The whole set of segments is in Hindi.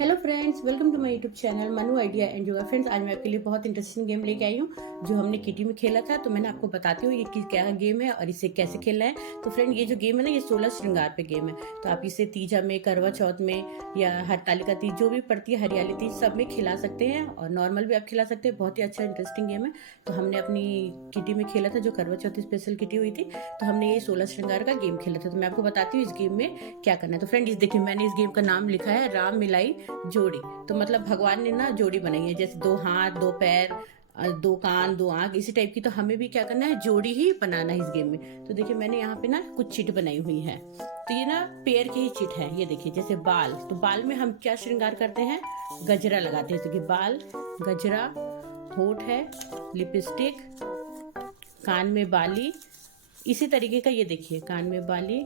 Hello friends, welcome to my YouTube channel Manu idea and yoga. Friends, आज मैं आपके लिए बहुत इंटरेस्टिंग गेम लेके आई हूँ जो हमने किटी में खेला था। तो मैंने आपको बताती हूँ ये क्या गेम है और इसे कैसे खेलना है। तो फ्रेंड, ये जो गेम है ना, ये 16 श्रृंगार पे गेम है। तो आप इसे तीजा में, करवा चौथ में या हरतालिका तीज जो भी पड़ती है, हरियाली तीज, सब में खिला सकते हैं और नॉर्मल भी आप खिला सकते हैं। बहुत ही अच्छा इंटरेस्टिंग गेम है। तो हमने अपनी किटी में खेला था, जो करवा चौथ स्पेशल किटी हुई थी। तो हमने ये 16 श्रृंगार का गेम खेला था। तो मैं आपको बताती हूँ इस गेम में क्या करना है। तो फ्रेंड, देखिए मैंने इस गेम का नाम लिखा है राम मिलाई जोड़ी। तो मतलब भगवान ने ना जोड़ी बनाई है, जैसे 2 हाथ 2 पैर 2 कान 2 आंख, इसी टाइप की। तो हमें भी क्या करना है, जोड़ी ही बनाना है इस गेम में। तो देखिए मैंने यहाँ पे ना कुछ चिट बनाई हुई है। तो ये ना पेड़ की ही चिट है। ये देखिए, जैसे बाल, तो बाल में हम क्या श्रृंगार करते हैं, गजरा लगाते हैं। तो कि बाल, गजरा, होठ है, लिपस्टिक, कान में बाली, इसी तरीके का। ये देखिए, कान में बाली,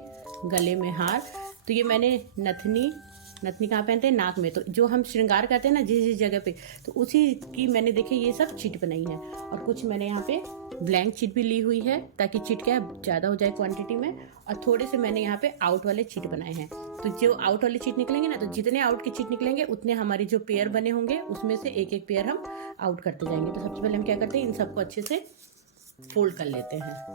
गले में हार। तो ये मैंने नथनी कहाँ पहनते हैं, नाक में। तो जो हम श्रृंगार करते हैं ना जिस जिस जगह पे, तो उसी की मैंने देखिए ये सब चिट बनाई है। और कुछ मैंने यहाँ पे ब्लैंक चिट भी ली हुई है, ताकि चिट क्या ज़्यादा हो जाए क्वांटिटी में। और थोड़े से मैंने यहाँ पे आउट वाले चिट बनाए हैं। तो जो आउट वाले चिट निकलेंगे ना, तो जितने आउट के चिट निकलेंगे उतने हमारे जो पेयर बने होंगे उसमें से एक एक पेयर हम आउट करते जाएंगे। तो सबसे पहले हम क्या करते हैं, इन सबको अच्छे से फोल्ड कर लेते हैं।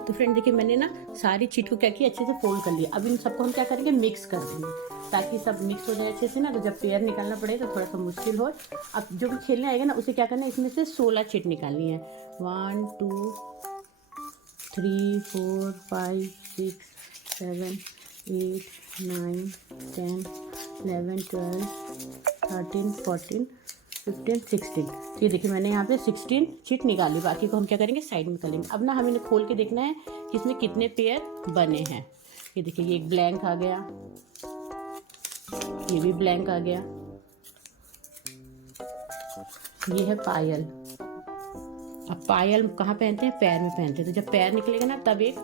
तो फ्रेंड देखिए, मैंने ना सारी चीट को क्या किया, अच्छे से फोल्ड कर लिया। अब इन सबको हम क्या करेंगे, मिक्स कर देंगे, ताकि सब मिक्स हो जाए अच्छे से ना। तो जब पेयर निकालना पड़े तो थोड़ा सा मुश्किल हो। अब जो भी खेलने आएगा ना, उसे क्या करना है, इसमें से 16 चीट निकालनी है। 1 2 3 4 5 6 7 8 9 10 11 12 13 14 15 16। तो ये देखिए मैंने यहाँ पे 16 चीट निकाली। बाकी को हम क्या करेंगे, साइड में कर लेंगे। अब ना हमें इन्हें खोल के देखना है कि इसमें कितने पेयर बने हैं। ये देखिए, ये एक ब्लैंक आ गया, ये भी ब्लैंक आ गया, ये है पायल। अब पायल कहाँ पहनते हैं, पैर में पहनते हैं। तो जब पैर निकलेगा ना, तब एक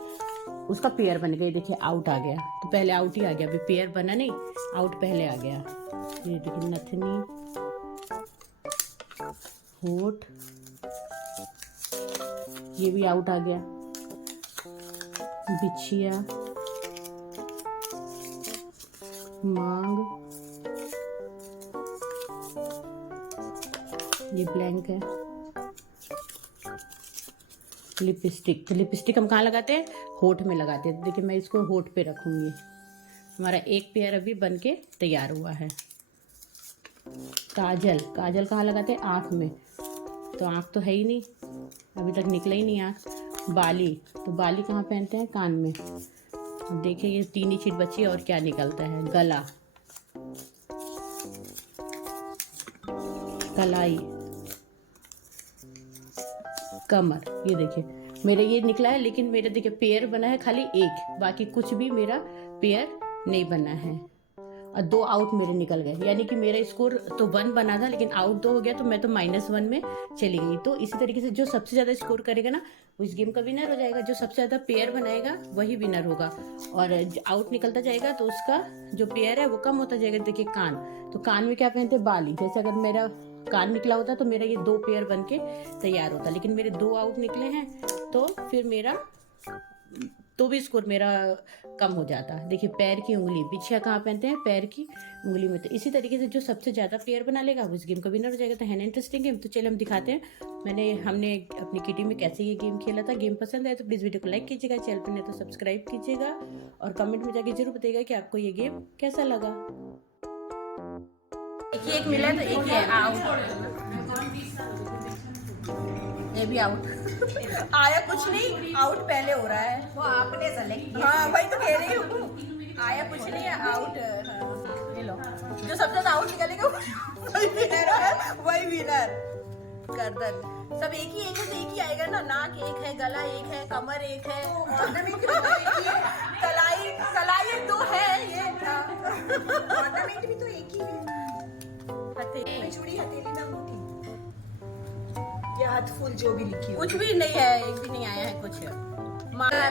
उसका पेयर बनेगा। ये देखिए आउट आ गया, तो पहले आउट ही आ गया, अभी पेयर बना नहीं, आउट पहले आ गया। ये देखिए नथनी, होठ, ये भी आउट आ गया, बिछिया, मांग, ये ब्लैंक है, लिपस्टिक। तो लिपस्टिक हम कहाँ लगाते हैं, होठ में लगाते हैं। देखिए मैं इसको होठ पे रखूंगी। हमारा एक पेयर अभी बन के तैयार हुआ है। काजल कहाँ लगाते हैं, आँख में। तो आँख तो है ही नहीं, अभी तक निकला ही नहीं आँख। बाली, तो बाली कहाँ पहनते हैं, कान में। अब देखिए ये 3 ही चीज बची है और क्या निकलता है। गला, कलाई, कमर। ये देखिए मेरे ये निकला है, लेकिन मेरे देखिए पेयर बना है खाली एक, बाकी कुछ भी मेरा पेयर नहीं बना है। और 2 आउट मेरे निकल गए, यानी कि मेरा स्कोर तो 1 बना था, लेकिन आउट 2 हो गया, तो मैं तो -1 में चली गई। तो इसी तरीके से जो सबसे ज़्यादा स्कोर करेगा ना, वो इस गेम का विनर हो जाएगा। जो सबसे ज़्यादा पेयर बनाएगा वही विनर होगा। और आउट निकलता जाएगा तो उसका जो पेयर है वो कम होता जाएगा। देखिए कान, तो कान में क्या पहनते हैं, बाली। जैसे अगर मेरा कान निकला होता तो मेरा ये 2 पेयर बन के तैयार होता, लेकिन मेरे 2 आउट निकले हैं, तो फिर मेरा तो भी स्कोर मेरा कम हो जाता। देखिए पैर की उंगली, बिछिया कहाँ पहनते हैं, पैर की उंगली में। तो इसी तरीके से जो सबसे ज़्यादा पेयर बना लेगा वो इस गेम का विनर हो जाएगा। तो है ना इंटरेस्टिंग गेम। तो चलिए हम दिखाते हैं हमने अपनी किटी में कैसे ये गेम खेला था। गेम पसंद आए तो प्लीज़ वीडियो को लाइक कीजिएगा, चैनल पर नहीं तो सब्सक्राइब कीजिएगा, और कमेंट में जाके जरूर बताइएगा कि आपको ये गेम कैसा लगा। एक मिला तो एक ही है आउट, ये भी आउट आया कुछ नहीं, आउट पहले हो रहा है, वो आपने सेलेक्ट किया। हाँ वही तो कह रही हूँ, आया कुछ नहीं है, आउट। ये लो, जो सबसे ज्यादा आउट निकलेगा वही विनर है, वही विनर। गर्दन सब एक ही है, तो एक ही आएगा ना। नाक एक है, गला एक है, कमर एक है, कलाई 2 है, ये ऑर्नामेंट भी तो एक ही है। चूड़ी, हथेली में अंगूठी, या हाथ फूल, जो भी लिखी हो। कुछ भी नहीं है, एक भी नहीं आया है। कुछ बाल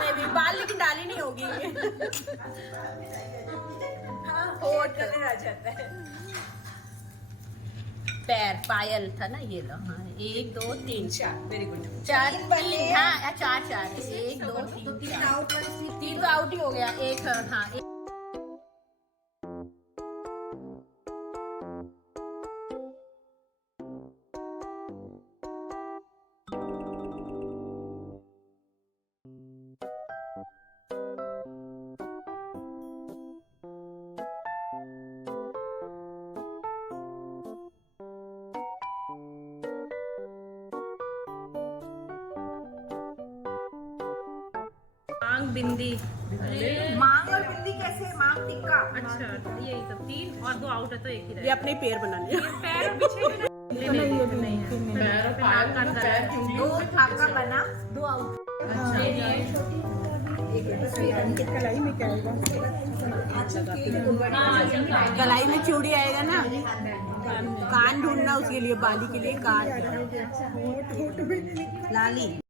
में भी, बाल लेकिन डाली नहीं होगी। होठ कलर आ जाता है। पैर, पायल था ना ये लो। हाँ 1 2 3 चार, वेरी गुड। 4 तीन बने। हाँ 4 1 2 3 तीन आउट, 3 तो आउट ही हो गया। एक हाँ एक। मांग बिंदी। मांग और बिंदी कैसे? मांग टिक्का। अच्छा यही तो 3 और 2 आउट है तो एक ही ये रहेगा। अपने पैर बना लिया। पैर और पीछे नहीं है। पैर और पायल का पैर की दो आपका बना, 2 आउट। कलाई में चूड़ी आएगा ना, कान ढूंढना उसके लिए, बाली के लिए कान, लाली।